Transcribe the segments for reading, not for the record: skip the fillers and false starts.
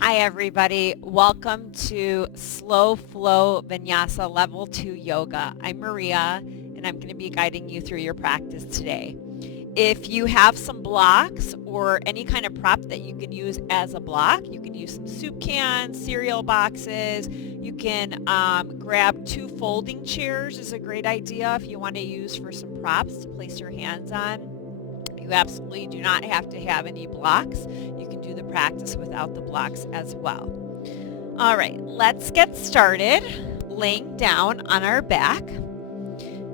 Hi everybody, welcome to Slow Flow Vinyasa Level 2 Yoga. I'm Maria and I'm going to be guiding you through your practice today. If you have some blocks or any kind of prop that you can use as a block, you can use some soup cans, cereal boxes. You can grab 2 folding chairs is a great idea if you want to use for some props to place your hands on. You absolutely do not have to have any blocks. You can do the practice without the blocks as well. All right, let's get started. Laying down on our back.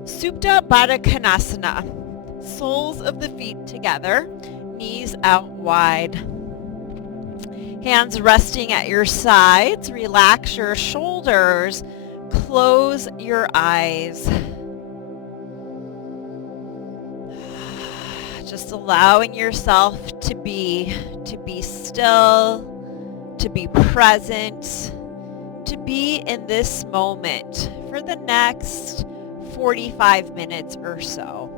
Supta Baddha Konasana. Soles of the feet together, knees out wide. Hands resting at your sides. Relax your shoulders. Close your eyes. Just allowing yourself to be still, to be present, to be in this moment for the next 45 minutes or so.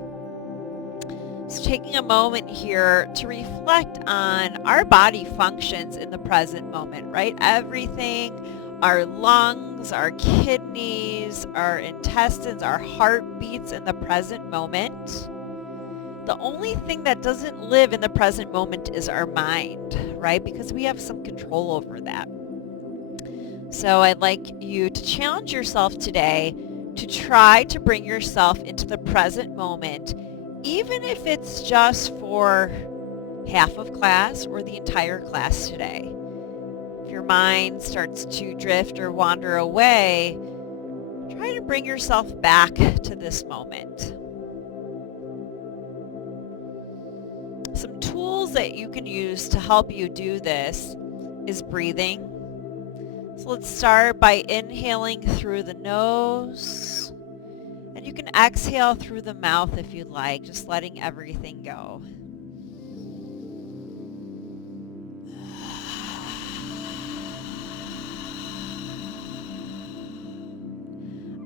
So taking a moment here to reflect on our body functions in the present moment, right? Everything, our lungs, our kidneys, our intestines, our heart beats in the present moment. The only thing that doesn't live in the present moment is our mind, right? Because we have some control over that. So I'd like you to challenge yourself today to try to bring yourself into the present moment, even if it's just for half of class or the entire class today. If your mind starts to drift or wander away, try to bring yourself back to this moment. Some tools that you can use to help you do this is breathing. So let's start by inhaling through the nose. And you can exhale through the mouth if you'd like, just letting everything go.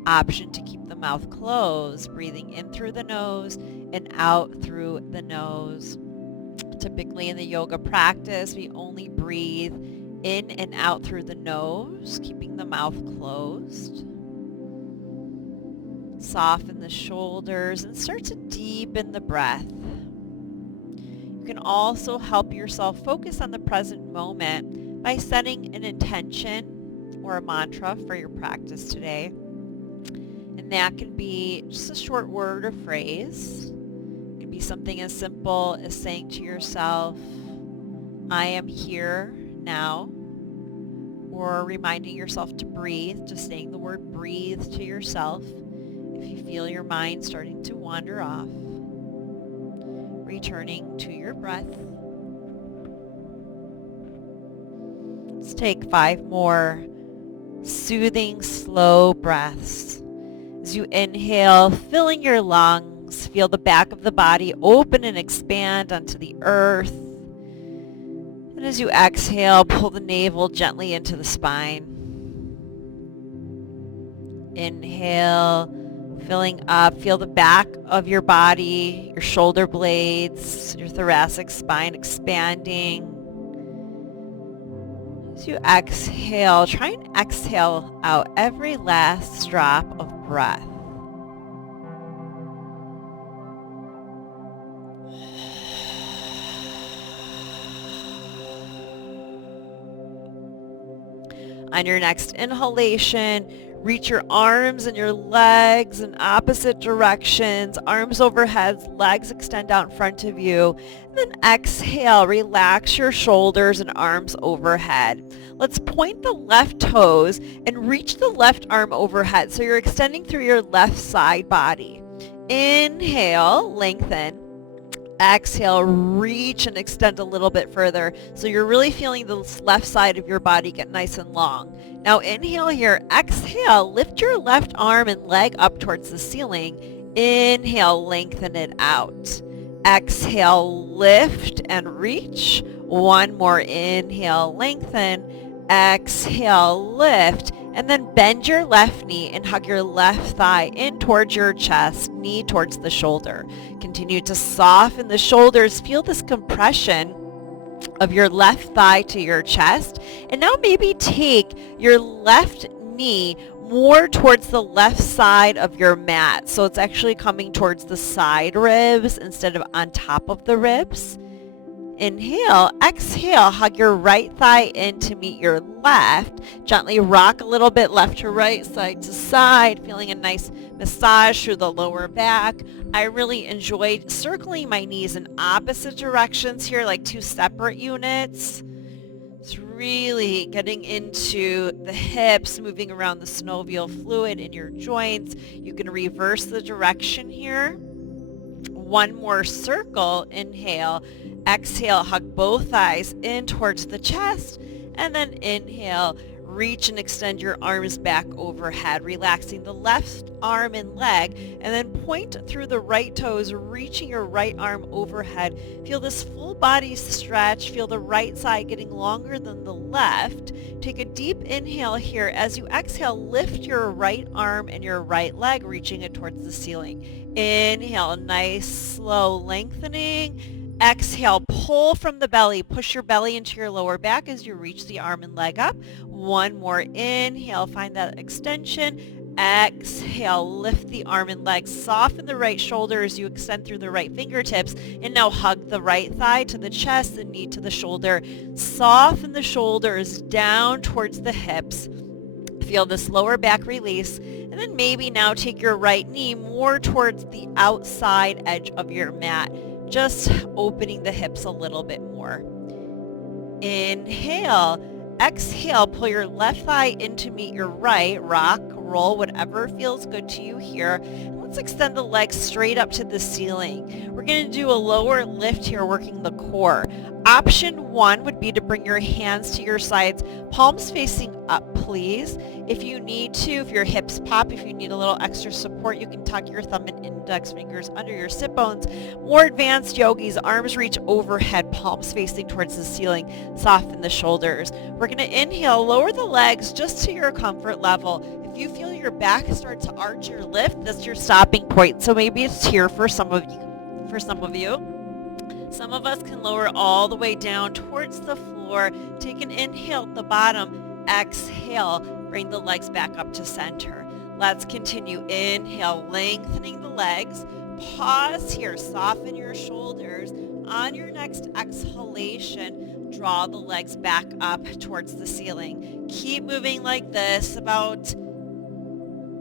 Option to keep the mouth closed, breathing in through the nose and out through the nose. Typically in the yoga practice, we only breathe in and out through the nose, keeping the mouth closed. Soften the shoulders and start to deepen the breath. You can also help yourself focus on the present moment by setting an intention or a mantra for your practice today. And that can be just a short word or phrase. It can be something as simple as saying to yourself, I am here now. Or reminding yourself to breathe, just saying the word breathe to yourself. If you feel your mind starting to wander off, returning to your breath. Let's take 5 more soothing, slow breaths. As you inhale, filling your lungs, feel the back of the body open and expand onto the earth. And as you exhale, pull the navel gently into the spine. Inhale, filling up, feel the back of your body, your shoulder blades, your thoracic spine expanding. As you exhale, try and exhale out every last drop of breath. On your next inhalation, reach your arms and your legs in opposite directions, arms overhead, legs extend out in front of you. And then exhale, relax your shoulders and arms overhead. Let's point the left toes and reach the left arm overhead. So you're extending through your left side body. Inhale, lengthen. Exhale, reach and extend a little bit further. So you're really feeling the left side of your body get nice and long. Now inhale here, exhale, lift your left arm and leg up towards the ceiling. Inhale, lengthen it out. Exhale, lift and reach. One more inhale, lengthen. Exhale, lift. And then bend your left knee and hug your left thigh in towards your chest, knee towards the shoulder. Continue to soften the shoulders. Feel this compression of your left thigh to your chest. And now maybe take your left knee more towards the left side of your mat. So it's actually coming towards the side ribs instead of on top of the ribs. Inhale, exhale, hug your right thigh in to meet your left. Gently rock a little bit left to right, side to side, feeling a nice massage through the lower back. I really enjoyed circling my knees in opposite directions here, like 2 separate units. It's really getting into the hips, moving around the synovial fluid in your joints. You can reverse the direction here. One more circle. Inhale, exhale, hug both thighs in towards the chest, and then inhale, reach and extend your arms back overhead, relaxing the left arm and leg, and then point through the right toes, reaching your right arm overhead. Feel this full body stretch. Feel the right side getting longer than the left. Take a deep inhale here. As you exhale, lift your right arm and your right leg, reaching it towards the ceiling. Inhale, nice slow lengthening. Exhale, pull from the belly. Push your belly into your lower back as you reach the arm and leg up. One more inhale, find that extension. Exhale, lift the arm and leg. Soften the right shoulder as you extend through the right fingertips. And now hug the right thigh to the chest, the knee to the shoulder. Soften the shoulders down towards the hips. Feel this lower back release. And then maybe now take your right knee more towards the outside edge of your mat, just opening the hips a little bit more. Inhale, exhale, pull your left thigh in to meet your right, rock, roll, whatever feels good to you here. And let's extend the legs straight up to the ceiling. We're going to do a lower lift here, working the core. Option 1 would be to bring your hands to your sides, palms facing up, please. If you need to, if your hips pop, if you need a little extra support, you can tuck your thumb and index fingers under your sit bones. More advanced yogis, arms reach overhead, palms facing towards the ceiling. Soften the shoulders. We're going to inhale, lower the legs just to your comfort level. If you feel your back start to arch or lift, that's your stopping point. So maybe it's here for some of you. Some of us can lower all the way down towards the floor. Take an inhale at the bottom. Exhale, bring the legs back up to center. Let's continue. Inhale, lengthening the legs. Pause here. Soften your shoulders. On your next exhalation, draw the legs back up towards the ceiling. Keep moving like this about,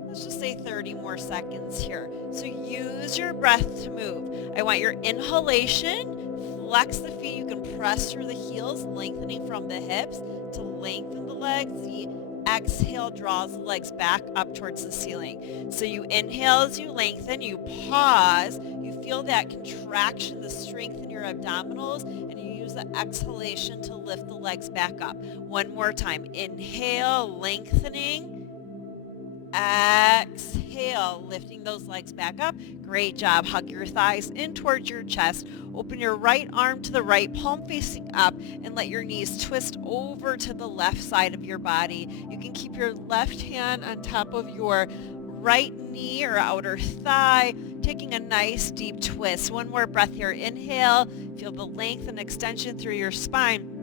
let's just say 30 more seconds here. So use your breath to move. I want your inhalation. Flex the feet. You can press through the heels, lengthening from the hips to lengthen the legs. The exhale draws the legs back up towards the ceiling. So you inhale as you lengthen. You pause. You feel that contraction, the strength in your abdominals, and you use the exhalation to lift the legs back up. One more time. Inhale, lengthening. Exhale, lifting those legs back up. Great job. Hug your thighs in towards your chest. Open your right arm to the right, palm facing up, and let your knees twist over to the left side of your body. You can keep your left hand on top of your right knee or outer thigh, taking a nice deep twist. One more breath here. Inhale, feel the length and extension through your spine.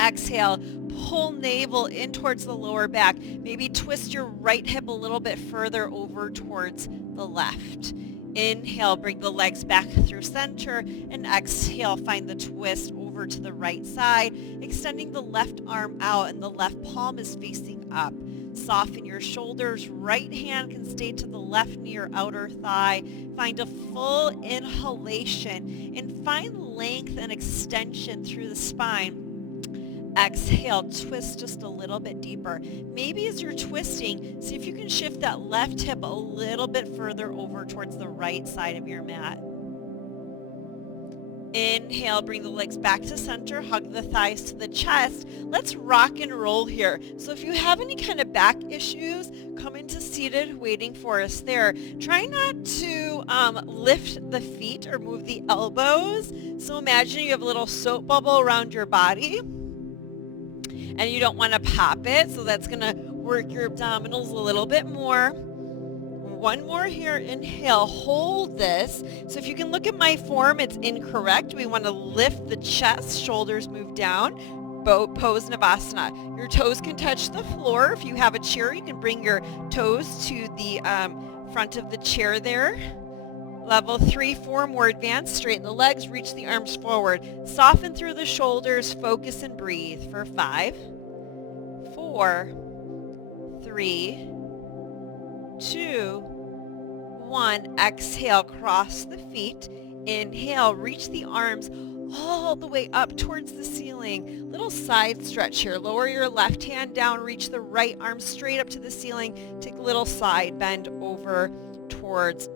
Exhale, pull navel in towards the lower back. Maybe twist your right hip a little bit further over towards the left. Inhale, bring the legs back through center, and exhale, find the twist over to the right side, extending the left arm out and the left palm is facing up. Soften your shoulders. Right hand can stay to the left knee or outer thigh. Find a full inhalation and find length and extension through the spine. Exhale, twist just a little bit deeper. Maybe as you're twisting, see if you can shift that left hip a little bit further over towards the right side of your mat. Inhale, bring the legs back to center, hug the thighs to the chest. Let's rock and roll here. So if you have any kind of back issues, come into seated, waiting for us there. Try not to lift the feet or move the elbows. So imagine you have a little soap bubble around your body, and you don't want to pop it, so that's going to work your abdominals a little bit more. One more here. Inhale, hold this. So if you can look at my form, it's incorrect. We want to lift the chest, shoulders move down. Boat pose Navasana. Your toes can touch the floor. If you have a chair, you can bring your toes to the front of the chair there. Level 3, 4, more advanced. Straighten the legs, reach the arms forward. Soften through the shoulders, focus and breathe for 5, 4, 3, 2, 1. Exhale, cross the feet. Inhale, reach the arms all the way up towards the ceiling. Little side stretch here. Lower your left hand down, reach the right arm straight up to the ceiling. Take a little side bend over towards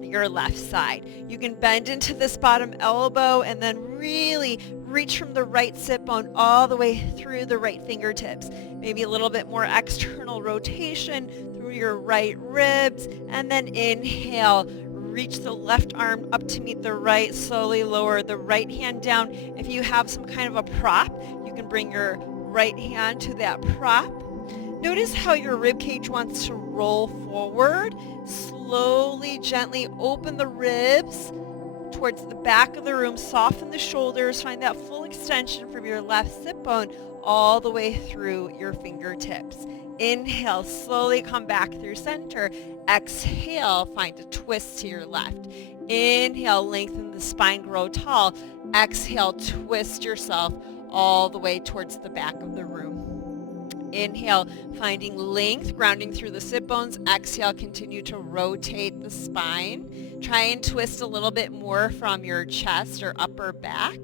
your left side. You can bend into this bottom elbow and then really reach from the right sit bone all the way through the right fingertips. Maybe a little bit more external rotation through your right ribs, and then inhale, reach the left arm up to meet the right, slowly lower the right hand down. If you have some kind of a prop, you can bring your right hand to that prop. Notice how your rib cage wants to roll forward. Slowly, gently open the ribs towards the back of the room. Soften the shoulders. Find that full extension from your left sit bone all the way through your fingertips. Inhale, slowly come back through center. Exhale, find a twist to your left. Inhale, lengthen the spine, grow tall. Exhale, twist yourself all the way towards the back of the room. Inhale, finding length, grounding through the sit bones. Exhale, continue to rotate the spine. Try and twist a little bit more from your chest or upper back.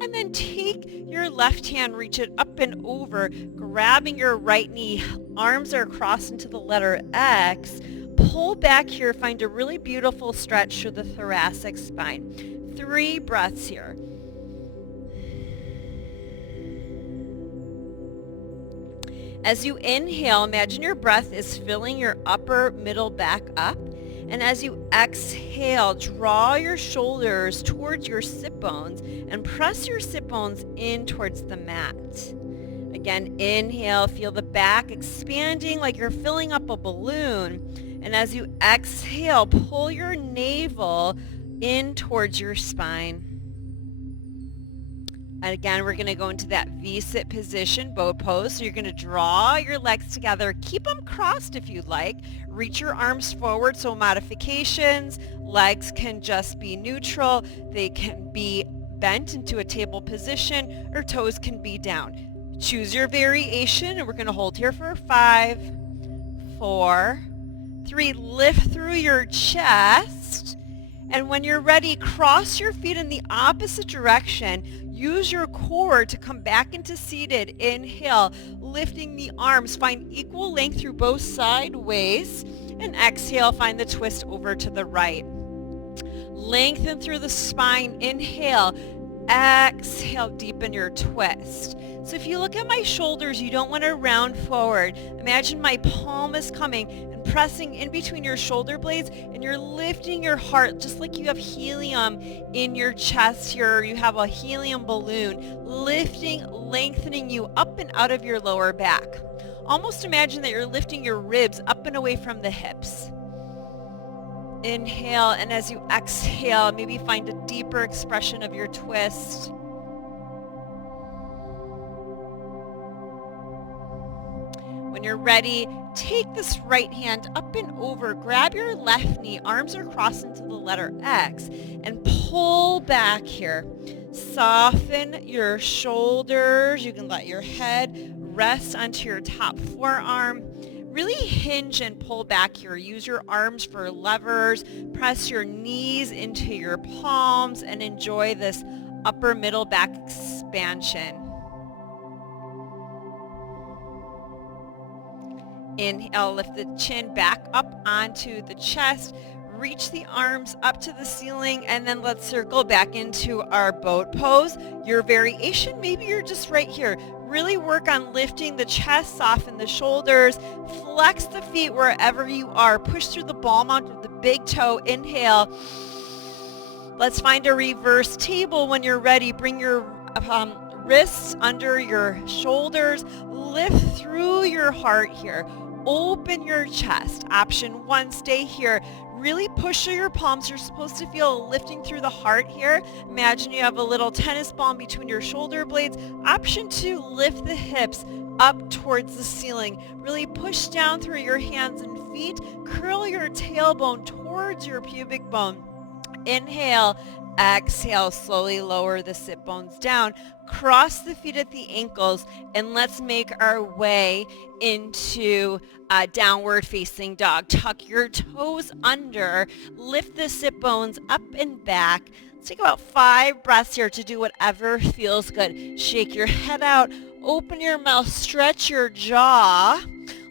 And then take your left hand, reach it up and over, grabbing your right knee. Arms are crossed into the letter X. Pull back here, find a really beautiful stretch through the thoracic spine. 3 breaths here. As you inhale, imagine your breath is filling your upper middle back up. And as you exhale, draw your shoulders towards your sit bones and press your sit bones in towards the mat. Again, inhale, feel the back expanding like you're filling up a balloon. And as you exhale, pull your navel in towards your spine. And again, we're going to go into that V-sit position, boat pose. So you're going to draw your legs together. Keep them crossed if you'd like. Reach your arms forward. So modifications, legs can just be neutral. They can be bent into a table position, or toes can be down. Choose your variation, and we're going to hold here for 5, 4, 3. Lift through your chest. And when you're ready, cross your feet in the opposite direction. Use your core to come back into seated. Inhale, lifting the arms. Find equal length through both sideways. And exhale, find the twist over to the right. Lengthen through the spine. Inhale. Exhale, deepen your twist. So if you look at my shoulders, you don't want to round forward. Imagine my palm is coming and pressing in between your shoulder blades, and you're lifting your heart just like you have helium in your chest here. You have a helium balloon, lifting, lengthening you up and out of your lower back. Almost imagine that you're lifting your ribs up and away from the hips. Inhale, and as you exhale, maybe find a deeper expression of your twist. When you're ready, take this right hand up and over, grab your left knee, arms are crossed into the letter X, and pull back here. Soften your shoulders. You can let your head rest onto your top forearm. Really hinge and pull back here. Use your arms for levers. Press your knees into your palms and enjoy this upper middle back expansion. Inhale, lift the chin back up onto the chest. Reach the arms up to the ceiling, and then let's circle back into our boat pose. Your variation, maybe you're just right here. Really work on lifting the chest, soften the shoulders, flex the feet wherever you are. Push through the ball mount of the big toe. Inhale. Let's find a reverse table. When you're ready, bring your wrists under your shoulders. Lift through your heart here. open your chest. Option 1, stay here. Really push through your palms. You're supposed to feel lifting through the heart here. Imagine you have a little tennis ball between your shoulder blades. Option 2, lift the hips up towards the ceiling. Really push down through your hands and feet. Curl your tailbone towards your pubic bone. Inhale, exhale, slowly lower the sit bones down. Cross the feet at the ankles, and let's make our way into downward facing dog. Tuck your toes under, lift the sit bones up and back. Let's take about 5 breaths here to do whatever feels good. Shake your head out, open your mouth, stretch your jaw.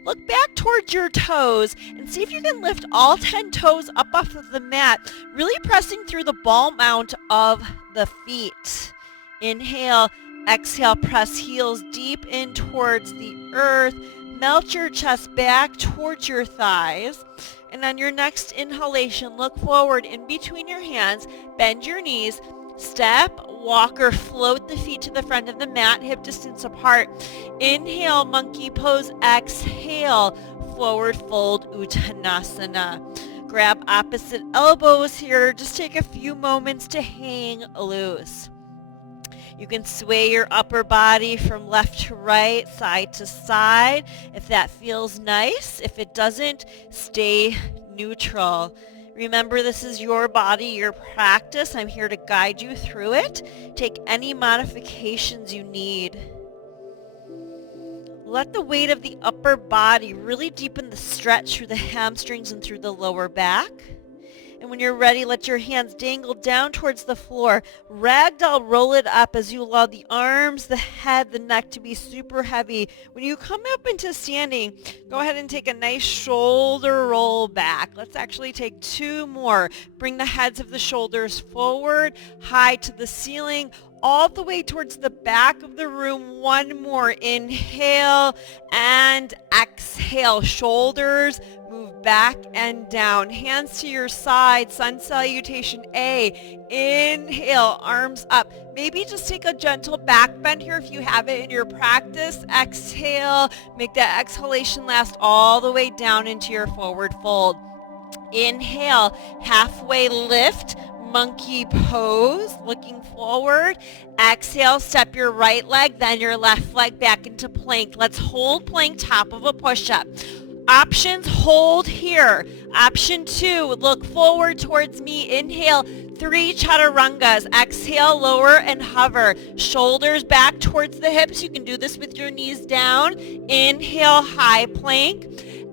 Look back towards your toes and see if you can lift all 10 toes up off of the mat, really pressing through the ball mount of the feet. Inhale, exhale, press heels deep in towards the earth. Melt your chest back towards your thighs. And on your next inhalation, look forward in between your hands, bend your knees, step, walk, or float the feet to the front of the mat, hip distance apart. Inhale, monkey pose. Exhale, forward fold, Uttanasana. Grab opposite elbows here. Just take a few moments to hang loose. You can sway your upper body from left to right, side to side, if that feels nice. If it doesn't, stay neutral. Remember, this is your body, your practice. I'm here to guide you through it. Take any modifications you need. Let the weight of the upper body really deepen the stretch through the hamstrings and through the lower back. And when you're ready, let your hands dangle down towards the floor. Ragdoll, roll it up as you allow the arms, the head, the neck to be super heavy. When you come up into standing, go ahead and take a nice shoulder roll back. Let's actually take 2 more. Bring the heads of the shoulders forward, high to the ceiling, all the way towards the back of the room. 1 more. Inhale and exhale. Shoulders move back and down. Hands to your side. Sun salutation A. Inhale, arms up. Maybe just take a gentle back bend here if you have it in your practice. Exhale. Make that exhalation last all the way down into your forward fold. Inhale, halfway lift, monkey pose, looking forward. Exhale, step your right leg, then your left leg back into plank. Let's hold plank, top of a push-up. Options, hold here. Option 2, look forward towards me. Inhale, 3 chaturangas. Exhale, lower and hover. Shoulders back towards the hips. You can do this with your knees down. Inhale, high plank.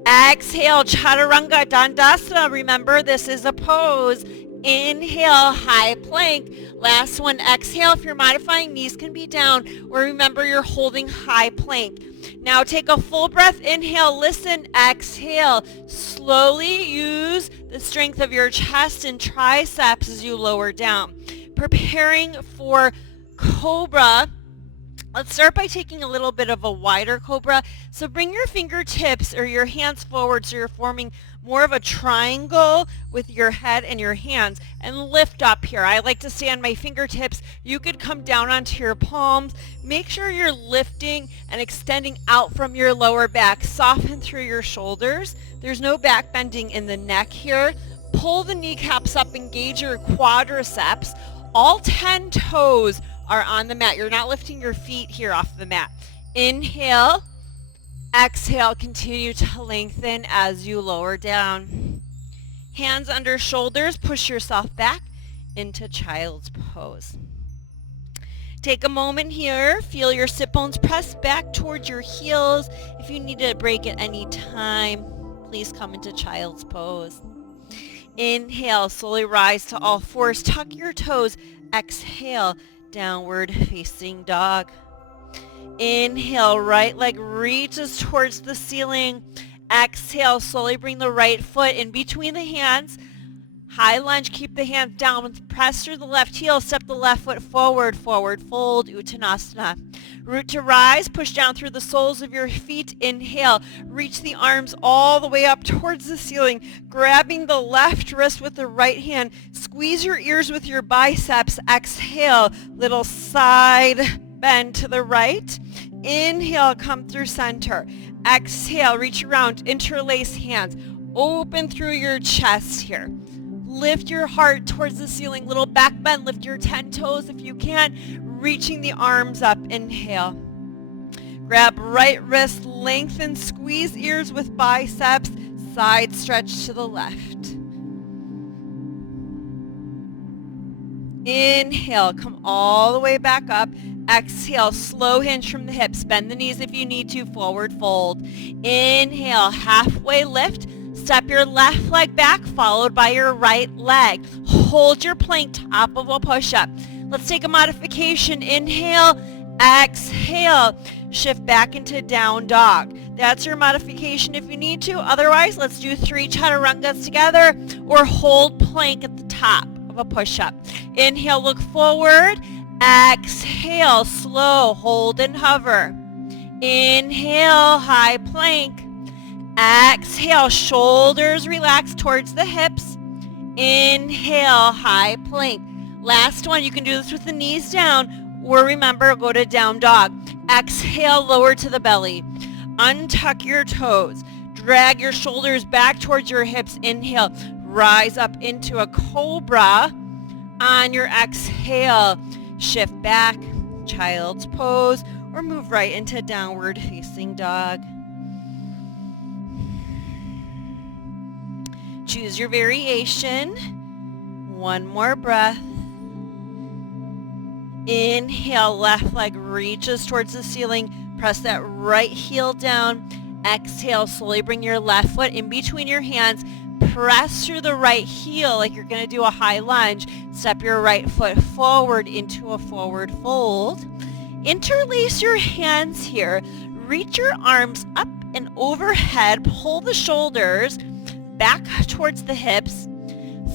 Exhale, chaturanga dandasana. Remember, this is a pose. Inhale, high plank. Last one, exhale. If you're modifying, knees can be down, or remember you're holding high plank. Now take a full breath. Inhale, listen, exhale. Slowly use the strength of your chest and triceps as you lower down. Preparing for cobra. Let's start by taking a little bit of a wider cobra. So bring your fingertips or your hands forward so you're forming more of a triangle with your head and your hands, and lift up here. I like to stay on my fingertips. You could come down onto your palms. Make sure you're lifting and extending out from your lower back. Soften through your shoulders. There's no back bending in the neck here. Pull the kneecaps up, engage your quadriceps. All 10 toes are on the mat. You're not lifting your feet here off the mat. Inhale, exhale, continue to lengthen as you lower down. Hands under shoulders, push yourself back into child's pose. Take a moment here, feel your sit bones press back towards your heels. If you need a break at any time, please come into child's pose. Inhale, slowly rise to all fours, tuck your toes. Exhale, downward facing dog. Inhale, right leg reaches towards the ceiling. Exhale, slowly bring the right foot in between the hands. High lunge, keep the hands down. Press through the left heel, step the left foot forward, forward fold, Uttanasana. Root to rise, push down through the soles of your feet. Inhale, reach the arms all the way up towards the ceiling, grabbing the left wrist with the right hand. Squeeze your ears with your biceps. Exhale, little side bend to the right. Inhale, come through center. Exhale, reach around, interlace hands. Open through your chest here. Lift your heart towards the ceiling. Little back bend. Lift your 10 toes if you can. Reaching the arms up. Inhale. Grab right wrist, lengthen, squeeze ears with biceps. Side stretch to the left. Inhale, come all the way back up. Exhale, slow hinge from the hips. Bend the knees if you need to, forward fold. Inhale, halfway lift. Step your left leg back, followed by your right leg. Hold your plank, top of a push-up. Let's take a modification. Inhale, exhale. Shift back into down dog. That's your modification if you need to. Otherwise, let's do 3 chaturangas together or hold plank at the top of a push-up. Inhale, look forward. Exhale, slow, hold and hover. Inhale, high plank. Exhale, shoulders relax towards the hips. Inhale, high plank. Last one, you can do this with the knees down, or remember, go to down dog. Exhale, lower to the belly. Untuck your toes. Drag your shoulders back towards your hips. Inhale, rise up into a cobra. On your exhale, shift back, child's pose, or move right into downward facing dog. Choose your variation. One more breath. Inhale, left leg reaches towards the ceiling. Press that right heel down. Exhale, slowly bring your left foot in between your hands. Press through the right heel like you're going to do a high lunge. Step your right foot forward into a forward fold. Interlace your hands here. Reach your arms up and overhead. Pull the shoulders back towards the hips.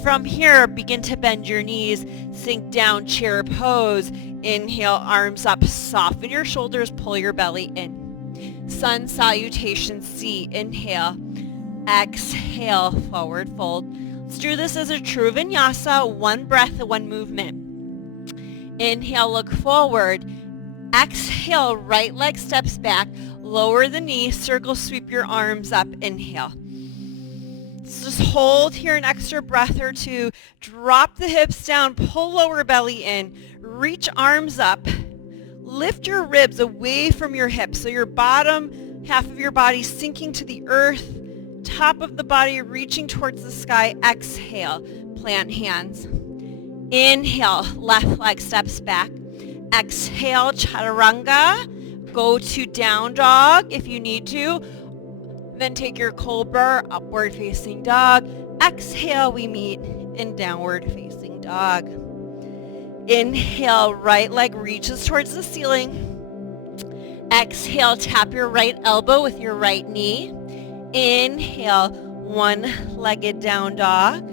From here, begin to bend your knees. Sink down, chair pose. Inhale, arms up. Soften your shoulders. Pull your belly in. Sun salutation C. Inhale. Exhale, forward fold. Let's do this as a true vinyasa. One breath, one movement. Inhale, look forward. Exhale, right leg steps back. Lower the knee. Circle sweep your arms up. Inhale. Just hold here an extra breath or two. Drop the hips down. Pull lower belly in. Reach arms up. Lift your ribs away from your hips. So your bottom half of your body sinking to the earth. Top of the body reaching towards the sky. Exhale. Plant hands. Inhale. Left leg steps back. Exhale. Chaturanga. Go to down dog if you need to. Then take your cobra, upward facing dog. Exhale, we meet in downward facing dog. Inhale, right leg reaches towards the ceiling. Exhale, tap your right elbow with your right knee. Inhale, one-legged down dog.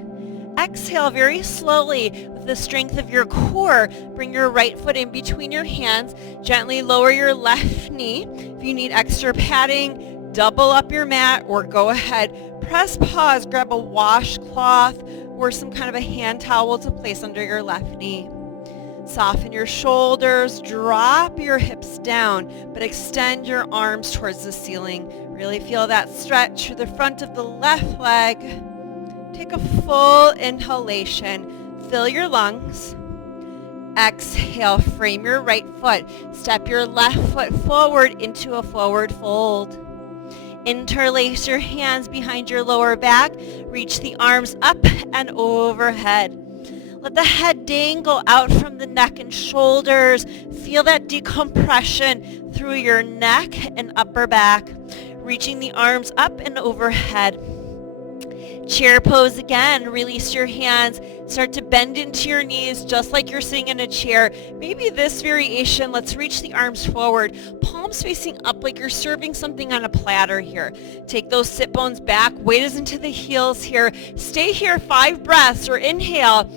Exhale very slowly with the strength of your core. Bring your right foot in between your hands. Gently lower your left knee. If you need extra padding, double up your mat or go ahead. Press pause, grab a washcloth or some kind of a hand towel to place under your left knee. Soften your shoulders, drop your hips down, but extend your arms towards the ceiling. Really feel that stretch through the front of the left leg. Take a full inhalation. Fill your lungs. Exhale, frame your right foot. Step your left foot forward into a forward fold. Interlace your hands behind your lower back. Reach the arms up and overhead. Let the head dangle out from the neck and shoulders. Feel that decompression through your neck and upper back. Reaching the arms up and overhead. Chair pose again. Release your hands. Start to bend into your knees just like you're sitting in a chair. Maybe this variation, let's reach the arms forward. Palms facing up like you're serving something on a platter here. Take those sit bones back. Weight is into the heels here. Stay here 5 breaths or inhale.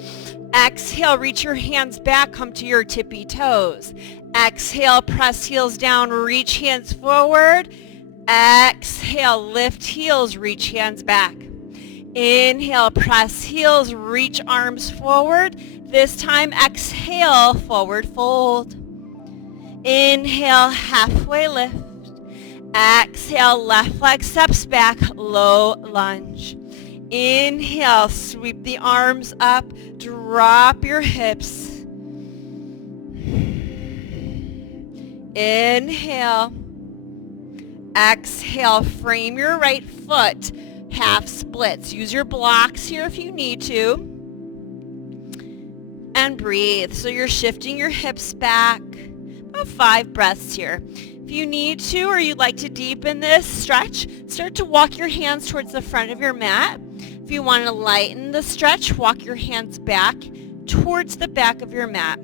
Exhale, reach your hands back. Come to your tippy toes. Exhale, press heels down. Reach hands forward. Exhale, lift heels. Reach hands back. Inhale, press heels, reach arms forward. This time, exhale, forward fold. Inhale, halfway lift. Exhale, left leg steps back, low lunge. Inhale, sweep the arms up, drop your hips. Inhale. Exhale, frame your right foot, half splits. Use your blocks here if you need to. And breathe. So you're shifting your hips back. About 5 breaths here. If you need to or you'd like to deepen this stretch, start to walk your hands towards the front of your mat. If you want to lighten the stretch, walk your hands back towards the back of your mat.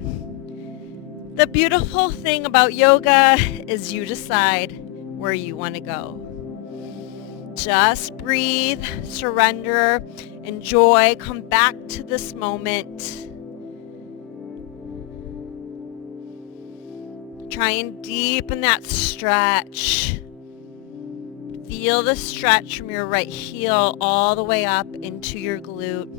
The beautiful thing about yoga is you decide where you want to go. Just breathe, surrender, enjoy, come back to this moment. Try and deepen that stretch. Feel the stretch from your right heel all the way up into your glute.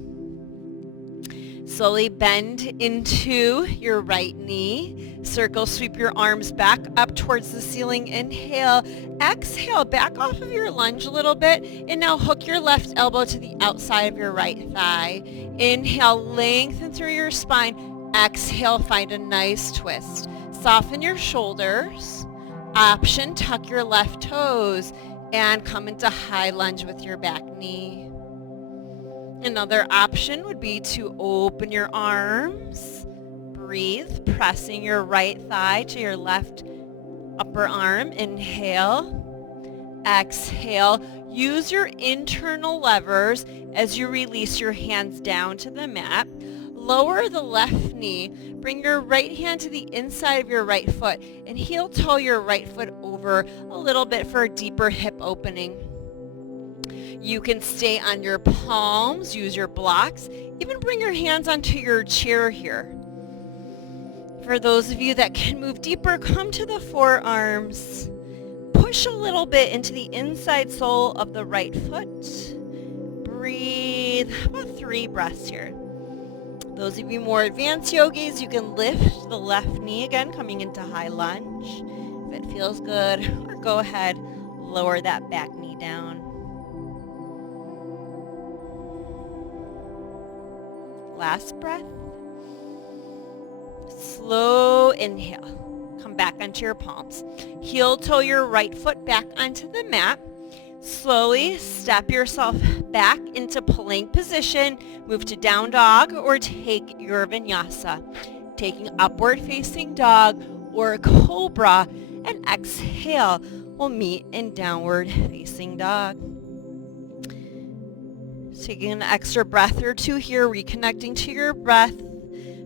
Slowly bend into your right knee. Circle, sweep your arms back up towards the ceiling. Inhale, exhale, back off of your lunge a little bit. And now hook your left elbow to the outside of your right thigh. Inhale, lengthen through your spine. Exhale, find a nice twist. Soften your shoulders. Option, tuck your left toes and come into high lunge with your back knee. Another option would be to open your arms. Breathe, pressing your right thigh to your left upper arm. Inhale. Exhale. Use your internal levers as you release your hands down to the mat. Lower the left knee. Bring your right hand to the inside of your right foot and heel toe your right foot over a little bit for a deeper hip opening. You can stay on your palms, use your blocks, even bring your hands onto your chair here. For those of you that can move deeper, come to the forearms. Push a little bit into the inside sole of the right foot. Breathe, about 3 breaths here. Those of you more advanced yogis, you can lift the left knee again, coming into high lunge. If it feels good, or go ahead, lower that back knee down. Last breath. Slow inhale. Come back onto your palms. Heel toe your right foot back onto the mat. Slowly step yourself back into plank position. Move to down dog or take your vinyasa. Taking upward facing dog or cobra, and exhale. We'll meet in downward facing dog. Taking an extra breath or two here, reconnecting to your breath.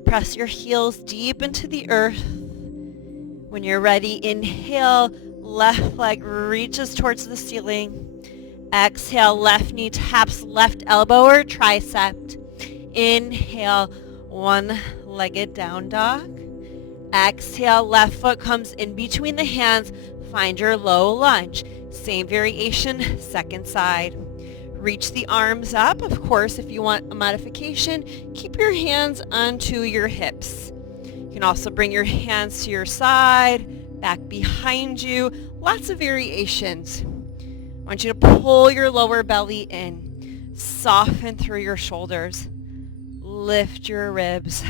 Press your heels deep into the earth. When you're ready, inhale, left leg reaches towards the ceiling. Exhale, left knee taps left elbow or tricep. Inhale, one-legged down dog. Exhale, left foot comes in between the hands. Find your low lunge. Same variation, second side. Reach the arms up. Of course, if you want a modification, keep your hands onto your hips. You can also bring your hands to your side, back behind you. Lots of variations. I want you to pull your lower belly in. Soften through your shoulders. Lift your ribs.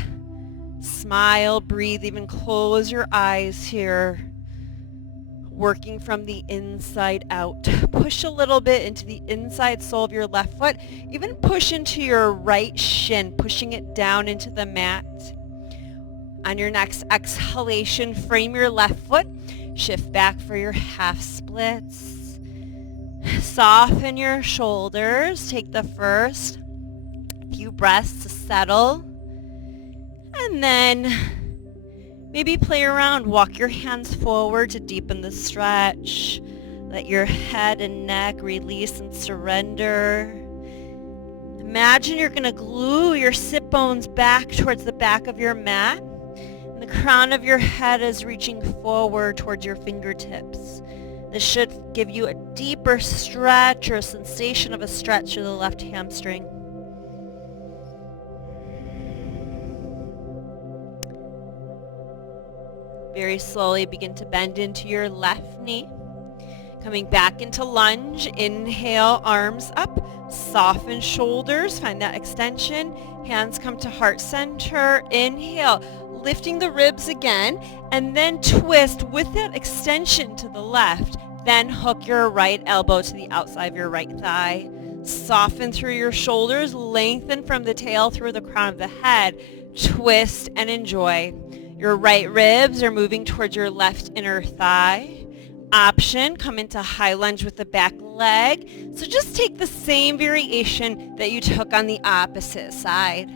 Smile, breathe, even close your eyes here. Working from the inside out. Push a little bit into the inside sole of your left foot. Even push into your right shin, pushing it down into the mat. On your next exhalation, frame your left foot. Shift back for your half splits. Soften your shoulders. Take the first few breaths to settle. And then maybe play around. Walk your hands forward to deepen the stretch. Let your head and neck release and surrender. Imagine you're going to glue your sit bones back towards the back of your mat. And the crown of your head is reaching forward towards your fingertips. This should give you a deeper stretch or a sensation of a stretch through the left hamstring. Very slowly begin to bend into your left knee. Coming back into lunge, inhale, arms up, soften shoulders, find that extension. Hands come to heart center, inhale, lifting the ribs again, and then twist with that extension to the left. Then hook your right elbow to the outside of your right thigh. Soften through your shoulders, lengthen from the tail through the crown of the head. Twist and enjoy. Your right ribs are moving towards your left inner thigh. Option, come into high lunge with the back leg. So just take the same variation that you took on the opposite side.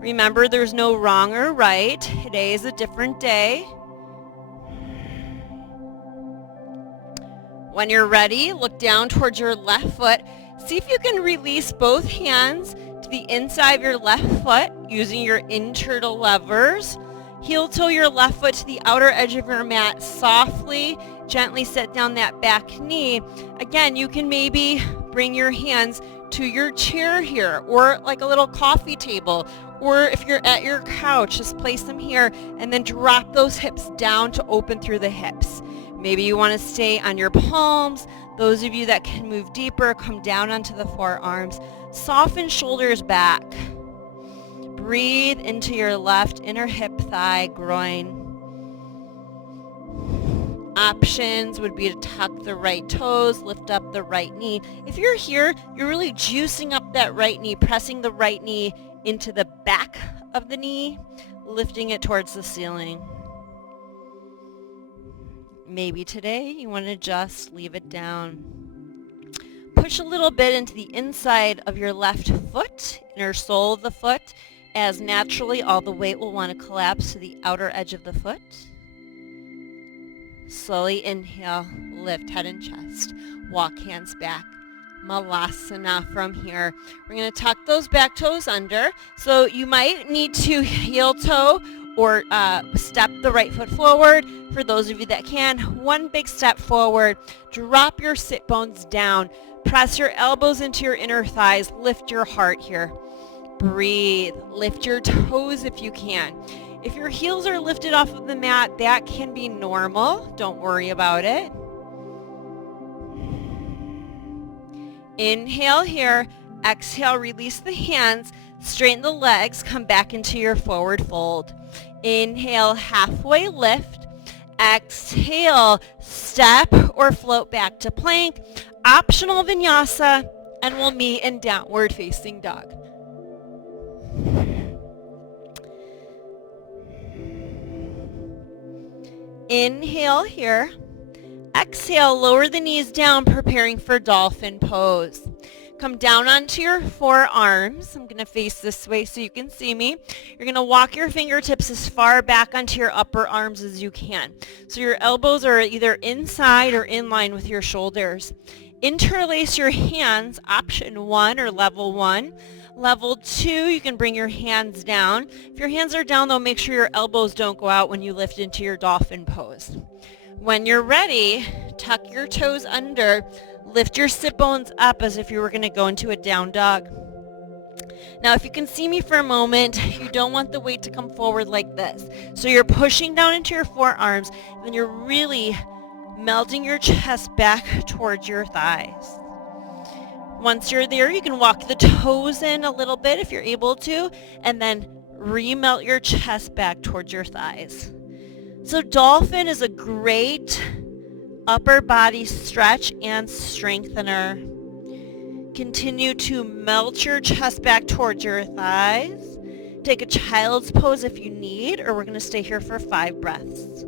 Remember, there's no wrong or right. Today is a different day. When you're ready, look down towards your left foot. See if you can release both hands to the inside of your left foot using your internal levers. Heel toe your left foot to the outer edge of your mat. Softly, gently set down that back knee. Again, you can maybe bring your hands to your chair here, or like a little coffee table, or if you're at your couch, just place them here and then drop those hips down to open through the hips. Maybe you want to stay on your palms. Those of you that can move deeper, come down onto the forearms. Soften shoulders back. Breathe into your left inner hip, thigh, groin. Options would be to tuck the right toes, lift up the right knee. If you're here, you're really juicing up that right knee, pressing the right knee into the back of the knee, lifting it towards the ceiling. Maybe today you want to just leave it down. Push a little bit into the inside of your left foot, inner sole of the foot, as naturally all the weight will want to collapse to the outer edge of the foot. Slowly inhale, lift head and chest. Walk hands back. Malasana from here. We're going to tuck those back toes under. So you might need to heel toe or step the right foot forward. For those of you that can, one big step forward. Drop your sit bones down. Press your elbows into your inner thighs. Lift your heart here. Breathe. Lift your toes if you can. If your heels are lifted off of the mat, that can be normal. Don't worry about it. Inhale here. Exhale, release the hands. Straighten the legs. Come back into your forward fold. Inhale, halfway lift. Exhale, step or float back to plank. Optional vinyasa, and we'll meet in downward facing dog. Inhale here. Exhale, lower the knees down, preparing for dolphin pose. Come down onto your forearms. I'm going to face this way so you can see me. You're going to walk your fingertips as far back onto your upper arms as you can. So your elbows are either inside or in line with your shoulders. Interlace your hands, option 1 or level 1. Level 2, you can bring your hands down. If your hands are down, though, make sure your elbows don't go out when you lift into your dolphin pose. When you're ready, tuck your toes under. Lift your sit bones up as if you were going to go into a down dog. Now, if you can see me for a moment, you don't want the weight to come forward like this. So you're pushing down into your forearms, and then you're really melting your chest back towards your thighs. Once you're there, you can walk the toes in a little bit if you're able to, and then remelt your chest back towards your thighs. So dolphin is a great upper body stretch and strengthener. Continue to melt your chest back towards your thighs. Take a child's pose if you need, or we're going to stay here for 5 breaths.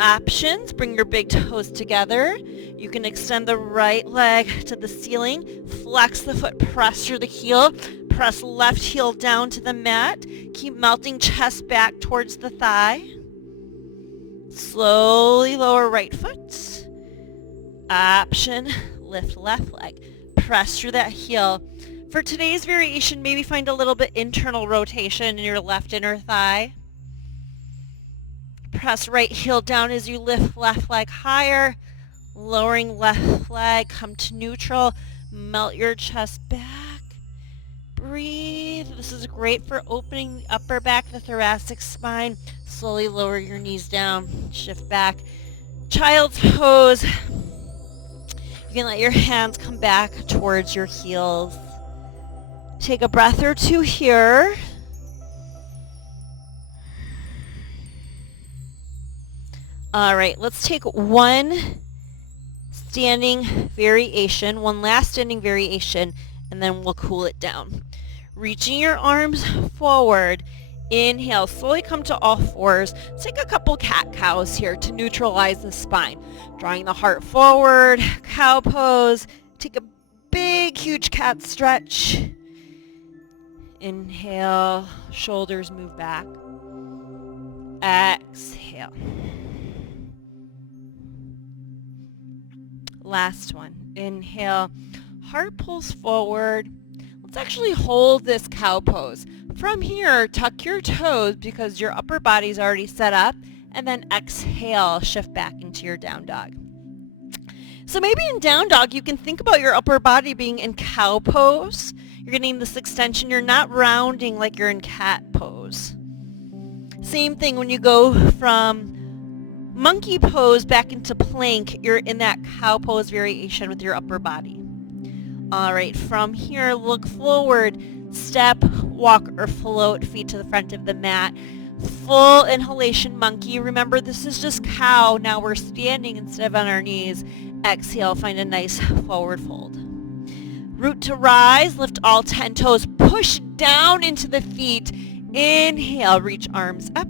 Options, bring your big toes together. You can extend the right leg to the ceiling. Flex the foot, press through the heel. Press left heel down to the mat. Keep melting chest back towards the thigh. Slowly lower right foot. Option, lift left leg. Press through that heel. For today's variation, maybe find a little bit internal rotation in your left inner thigh. Press right heel down as you lift left leg higher. Lowering left leg, come to neutral. Melt your chest back. Breathe. This is great for opening the upper back, the thoracic spine. Slowly lower your knees down. Shift back. Child's pose. You can let your hands come back towards your heels. Take a breath or two here. All right, let's take one standing variation, one last standing variation, and then we'll cool it down. Reaching your arms forward. Inhale, slowly come to all fours. Let's take a couple cat-cows here to neutralize the spine. Drawing the heart forward, cow pose. Take a big, huge cat stretch. Inhale, shoulders move back. Exhale. Last one. Inhale, heart pulls forward. Let's actually hold this cow pose. From here, tuck your toes because your upper body's already set up, and then exhale, shift back into your down dog. So maybe in down dog, you can think about your upper body being in cow pose. You're getting this extension. You're not rounding like you're in cat pose. Same thing when you go from monkey pose back into plank, you're in that cow pose variation with your upper body. All right, from here, look forward, step, walk, or float, feet to the front of the mat. Full inhalation monkey. Remember, this is just cow. Now we're standing instead of on our knees. Exhale, find a nice forward fold. Root to rise, lift all 10 toes, push down into the feet. Inhale, reach arms up.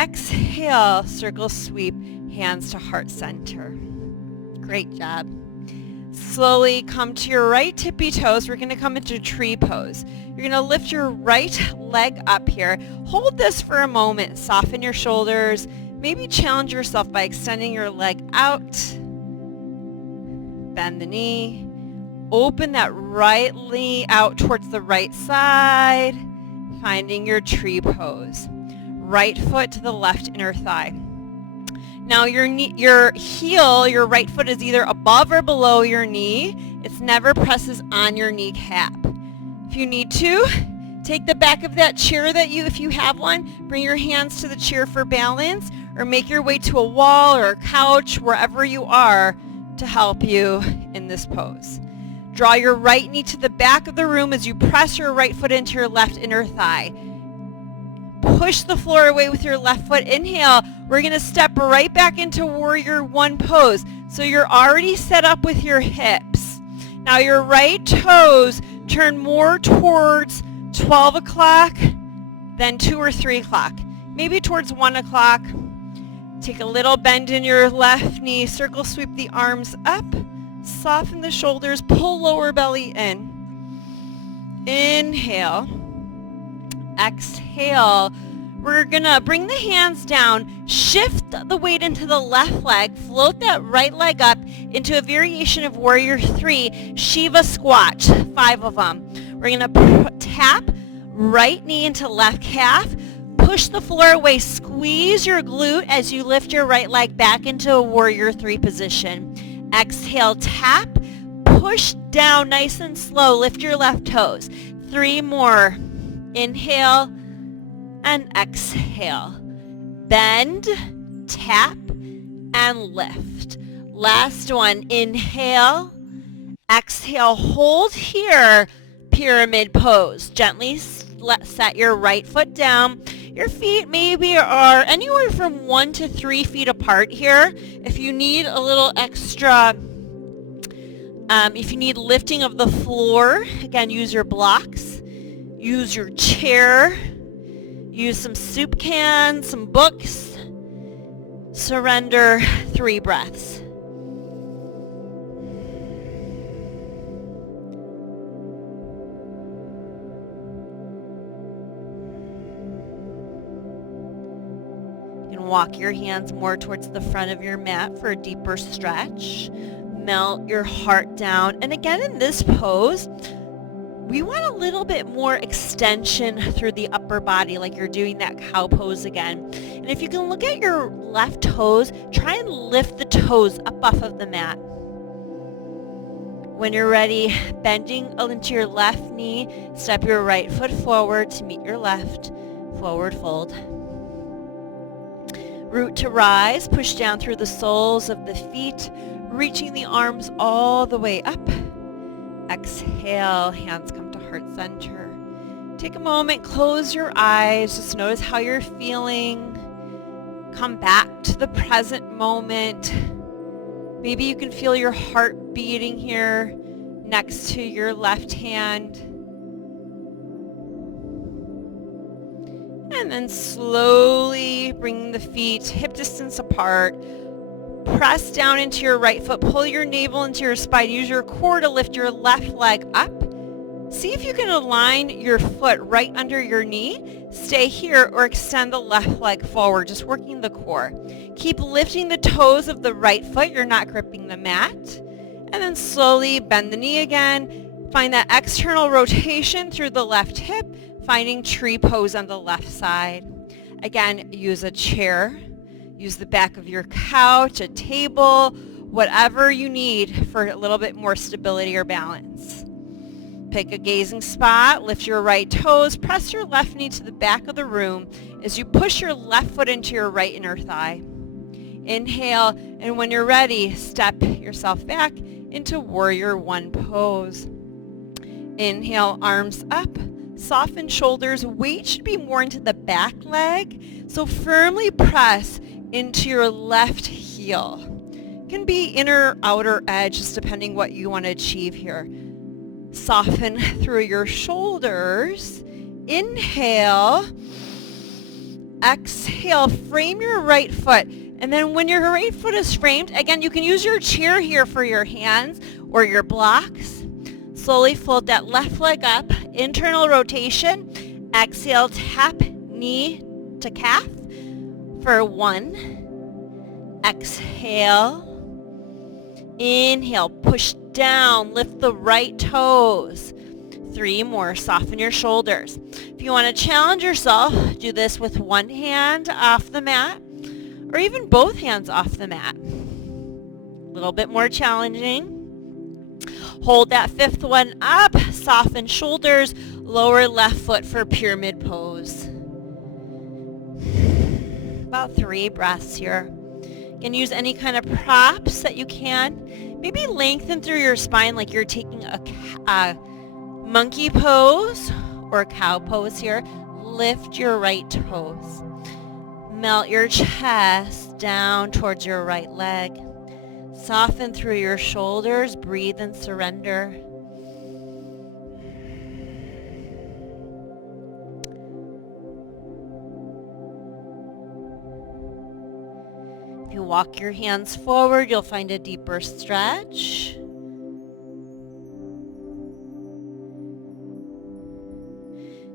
Exhale, circle sweep, hands to heart center. Great job. Slowly come to your right tippy toes. We're going to come into tree pose. You're going to lift your right leg up here. Hold this for a moment. Soften your shoulders. Maybe challenge yourself by extending your leg out. Bend the knee. Open that right knee out towards the right side. Finding your tree pose. Right foot to the left inner thigh. Now your heel, your right foot is either above or below your knee. It never presses on your kneecap. If you need to, take the back of that chair if you have one, bring your hands to the chair for balance, or make your way to a wall or a couch, wherever you are, to help you in this pose. Draw your right knee to the back of the room as you press your right foot into your left inner thigh. Push the floor away with your left foot. Inhale. We're going to step right back into warrior one pose. So you're already set up with your hips. Now your right toes turn more towards 12 o'clock than 2 or 3 o'clock. Maybe towards 1 o'clock. Take a little bend in your left knee. Circle sweep the arms up. Soften the shoulders. Pull lower belly in. Inhale. Exhale. We're going to bring the hands down, shift the weight into the left leg, float that right leg up into a variation of Warrior 3, Shiva squat, 5 of them. We're going to tap right knee into left calf, push the floor away, squeeze your glute as you lift your right leg back into a Warrior 3 position. Exhale, tap, push down nice and slow, lift your left toes. 3 more. Inhale and exhale. Bend, tap, and lift. Last one. Inhale, exhale, hold here, pyramid pose. Gently set your right foot down. Your feet maybe are anywhere from 1 to 3 feet apart here. If you need a little extra, if you need lifting of the floor, again, use your blocks. Use your chair, use some soup cans, some books. Surrender 3 breaths. You can walk your hands more towards the front of your mat for a deeper stretch. Melt your heart down. And again, in this pose, we want a little bit more extension through the upper body, like you're doing that cow pose again. And if you can look at your left toes, try and lift the toes up off of the mat. When you're ready, bending into your left knee, step your right foot forward to meet your left, forward fold. Root to rise, push down through the soles of the feet, reaching the arms all the way up. Exhale, hands come to heart center. Take a moment, close your eyes, just notice how you're feeling. Come back to the present moment. Maybe you can feel your heart beating here next to your left hand. And then slowly bring the feet hip distance apart. Press down into your right foot. Pull your navel into your spine. Use your core to lift your left leg up. See if you can align your foot right under your knee. Stay here or extend the left leg forward, just working the core. Keep lifting the toes of the right foot. You're not gripping the mat. And then slowly bend the knee again. Find that external rotation through the left hip, finding tree pose on the left side. Again, use a chair. Use the back of your couch, a table, whatever you need for a little bit more stability or balance. Pick a gazing spot, lift your right toes, press your left knee to the back of the room as you push your left foot into your right inner thigh. Inhale, and when you're ready, step yourself back into Warrior One pose. Inhale, arms up, soften shoulders, weight should be more into the back leg, so firmly press into your left heel. It can be inner, outer edge, just depending what you want to achieve here. Soften through your shoulders. Inhale. Exhale. Frame your right foot. And then when your right foot is framed, again, you can use your chair here for your hands or your blocks. Slowly float that left leg up. Internal rotation. Exhale. Tap knee to calf for 1. Exhale. Inhale. Push down, lift the right toes. 3 more, soften your shoulders. If you want to challenge yourself, do this with one hand off the mat or even both hands off the mat. A little bit more challenging. Hold that 5th one up, soften shoulders, lower left foot for pyramid pose. About 3 breaths here. You can use any kind of props that you can. Maybe lengthen through your spine like you're taking a monkey pose or a cow pose here. Lift your right toes. Melt your chest down towards your right leg. Soften through your shoulders. Breathe and surrender. If you walk your hands forward, you'll find a deeper stretch.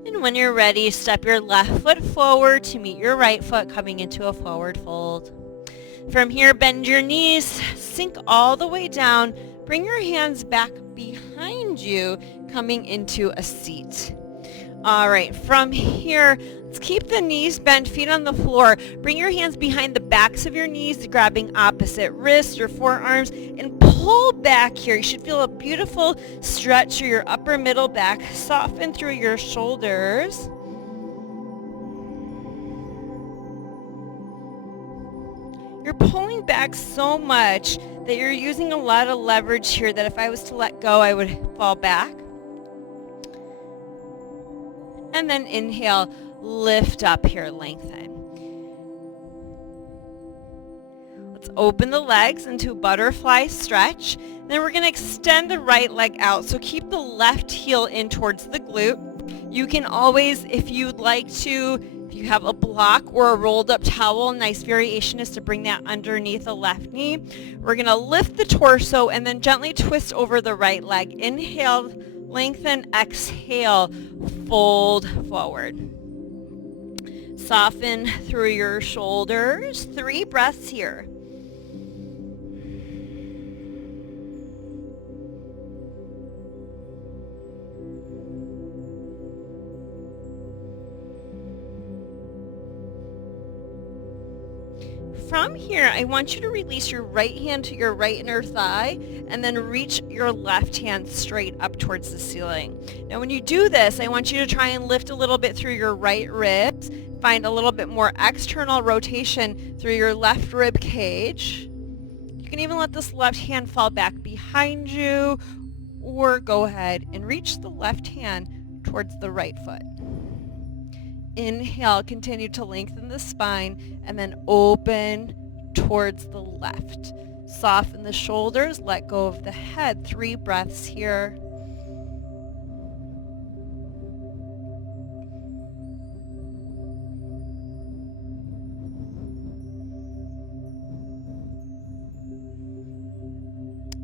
And when you're ready, step your left foot forward to meet your right foot, coming into a forward fold. From here, bend your knees, sink all the way down. Bring your hands back behind you, coming into a seat. All right, from here, let's keep the knees bent, feet on the floor. Bring your hands behind the backs of your knees, grabbing opposite wrists or forearms, and pull back here. You should feel a beautiful stretch through your upper middle back. Soften through your shoulders. You're pulling back so much that you're using a lot of leverage here that if I was to let go, I would fall back. And then inhale, lift up here, lengthen. Let's open the legs into a butterfly stretch. Then we're going to extend the right leg out. So keep the left heel in towards the glute. You can always, if you'd like to, if you have a block or a rolled up towel, nice variation is to bring that underneath the left knee. We're going to lift the torso and then gently twist over the right leg. Inhale, lengthen, exhale, fold forward. Soften through your shoulders. 3 breaths here. From here, I want you to release your right hand to your right inner thigh and then reach your left hand straight up towards the ceiling. Now when you do this, I want you to try and lift a little bit through your right ribs. find a little bit more external rotation through your left rib cage. You can even let this left hand fall back behind you, or go ahead and reach the left hand towards the right foot. Inhale, continue to lengthen the spine, and then open towards the left. Soften the shoulders, let go of the head. 3 breaths here.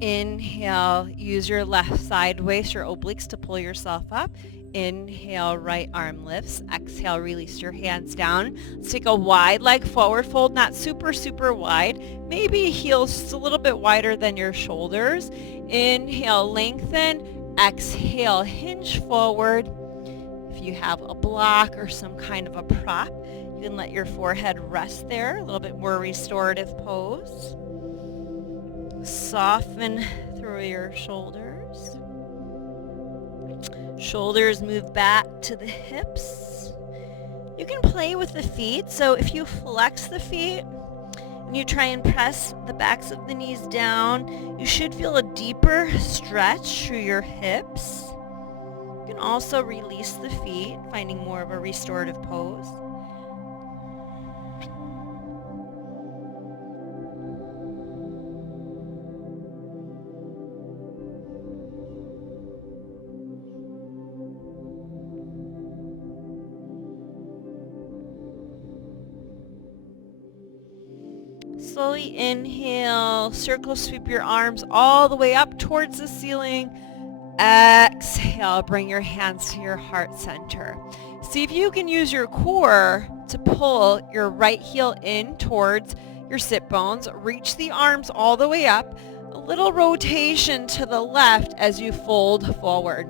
Inhale, use your left side waist, your obliques to pull yourself up. Inhale, right arm lifts. Exhale, release your hands down. Let's take a wide leg forward fold, not super, super wide. Maybe heels just a little bit wider than your shoulders. Inhale, lengthen. Exhale, hinge forward. If you have a block or some kind of a prop, you can let your forehead rest there. A little bit more restorative pose. Soften through your shoulders. Shoulders move back to the hips. You can play with the feet. So if you flex the feet and you try and press the backs of the knees down, you should feel a deeper stretch through your hips. You can also release the feet, finding more of a restorative pose. Slowly inhale, circle sweep your arms all the way up towards the ceiling. Exhale, bring your hands to your heart center. See if you can use your core to pull your right heel in towards your sit bones. Reach the arms all the way up. A little rotation to the left as you fold forward.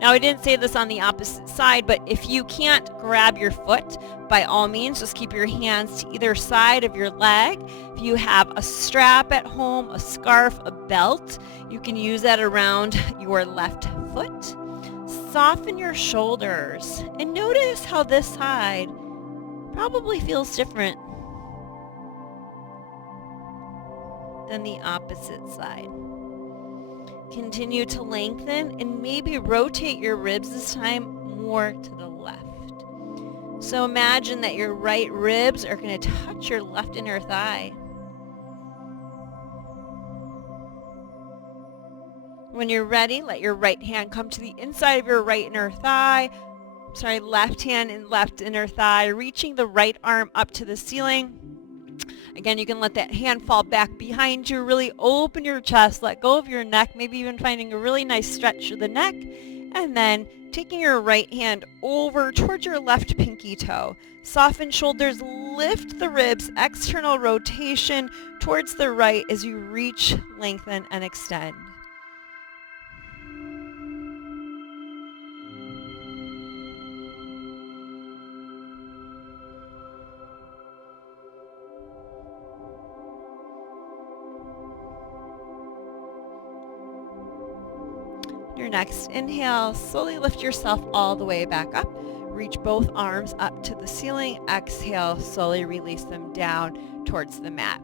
Now, I didn't say this on the opposite side, but if you can't grab your foot, by all means, just keep your hands to either side of your leg. If you have a strap at home, a scarf, a belt, you can use that around your left foot. Soften your shoulders and notice how this side probably feels different than the opposite side. Continue to lengthen and maybe rotate your ribs this time more to the left. So imagine that your right ribs are going to touch your left inner thigh. When you're ready, let your right hand come to the inside of your right inner thigh. Left hand and left inner thigh, reaching the right arm up to the ceiling. Again, you can let that hand fall back behind you. Really open your chest, let go of your neck, maybe even finding a really nice stretch to the neck. And then taking your right hand over towards your left pinky toe. Soften shoulders, lift the ribs, external rotation towards the right as you reach, lengthen, and extend. Your next inhale, slowly lift yourself all the way back up. Reach both arms up to the ceiling. Exhale, slowly release them down towards the mat.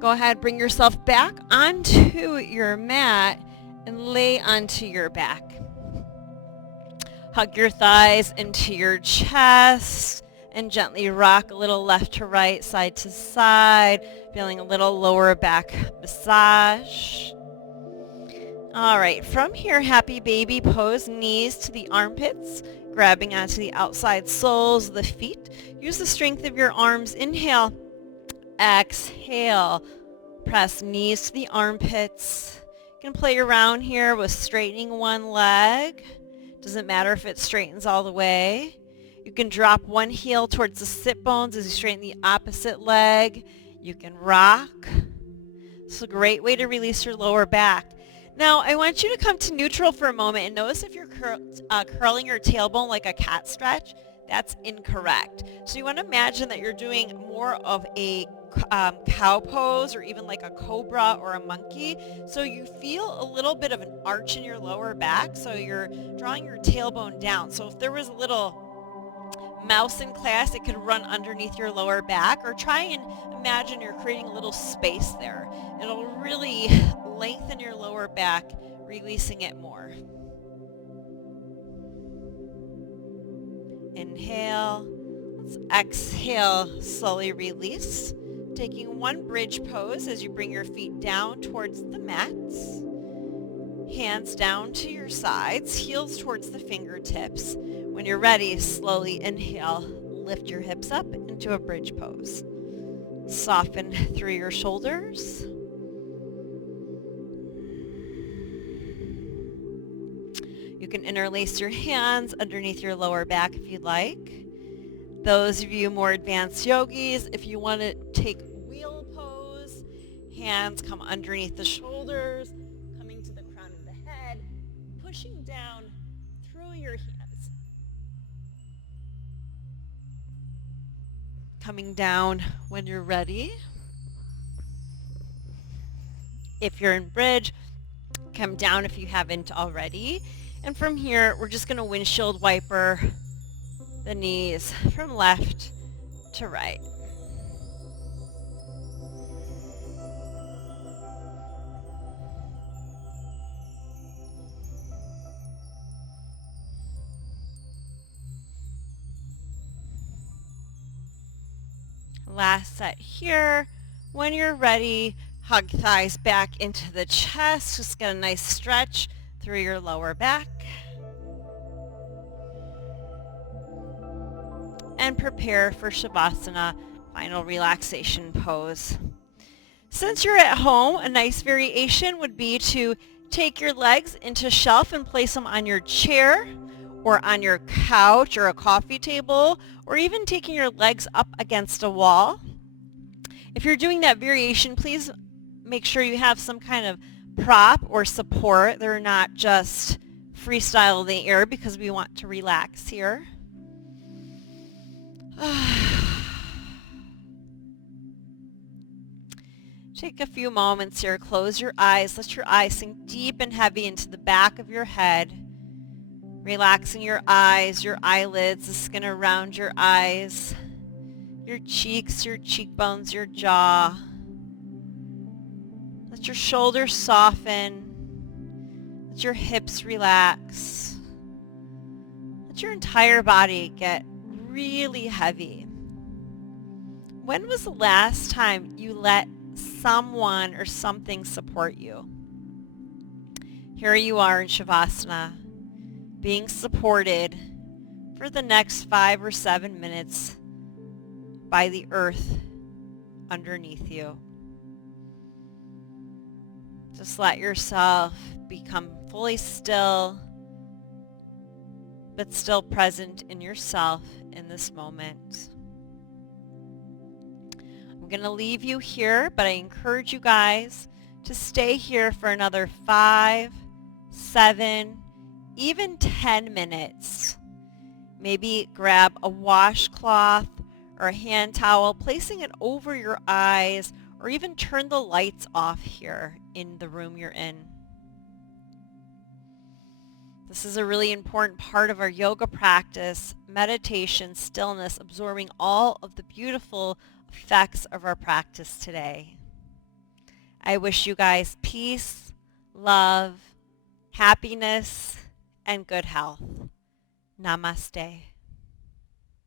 Go ahead, bring yourself back onto your mat and lay onto your back. Hug your thighs into your chest and gently rock a little left to right, side to side, feeling a little lower back massage. All right, from here, happy baby pose, knees to the armpits, grabbing onto the outside soles of the feet. Use the strength of your arms. Inhale, exhale, press knees to the armpits. You can play around here with straightening one leg. Doesn't matter if it straightens all the way. You can drop one heel towards the sit bones as you straighten the opposite leg. You can rock. It's a great way to release your lower back. Now, I want you to come to neutral for a moment and notice if you're curling your tailbone like a cat stretch. That's incorrect. So you want to imagine that you're doing more of a cow pose or even like a cobra or a monkey. So you feel a little bit of an arch in your lower back. So you're drawing your tailbone down. So if there was a little Mouse in class, it could run underneath your lower back, or try and imagine you're creating a little space there. It'll really lengthen your lower back, releasing it more. Inhale. Let's exhale, slowly release. Taking one bridge pose as you bring your feet down towards the mat. Hands down to your sides, heels towards the fingertips. When you're ready, slowly inhale, lift your hips up into a bridge pose. Soften through your shoulders. You can interlace your hands underneath your lower back if you'd like. Those of you more advanced yogis, if you want to take wheel pose, hands come underneath the shoulders, coming to the crown of the head, pushing down through your hands. Coming down when you're ready. If you're in bridge, come down if you haven't already. And from here, we're just going to windshield wiper the knees from left to right. Last set here. When you're ready, hug thighs back into the chest. Just get a nice stretch through your lower back. And prepare for Shavasana, final relaxation pose. Since you're at home, a nice variation would be to take your legs into shelf and place them on your chair or on your couch or a coffee table, or even taking your legs up against a wall. If you're doing that variation, please make sure you have some kind of prop or support. They're not just freestyle in the air, because we want to relax here. Take a few moments here. Close your eyes. Let your eyes sink deep and heavy into the back of your head. Relaxing your eyes, your eyelids, the skin around your eyes, your cheeks, your cheekbones, your jaw. Let your shoulders soften. Let your hips relax. Let your entire body get really heavy. When was the last time you let someone or something support you? Here you are in Shavasana, being supported for the next 5 or 7 minutes by the earth underneath you. Just let yourself become fully still, but still present in yourself in this moment. I'm going to leave you here, but I encourage you guys to stay here for another 5, 7, even 10 minutes. Maybe grab a washcloth or a hand towel, placing it over your eyes, or even turn the lights off here in the room you're in. This is a really important part of our yoga practice, meditation, stillness, absorbing all of the beautiful effects of our practice today. I wish you guys peace, love, happiness, and good health. Namaste.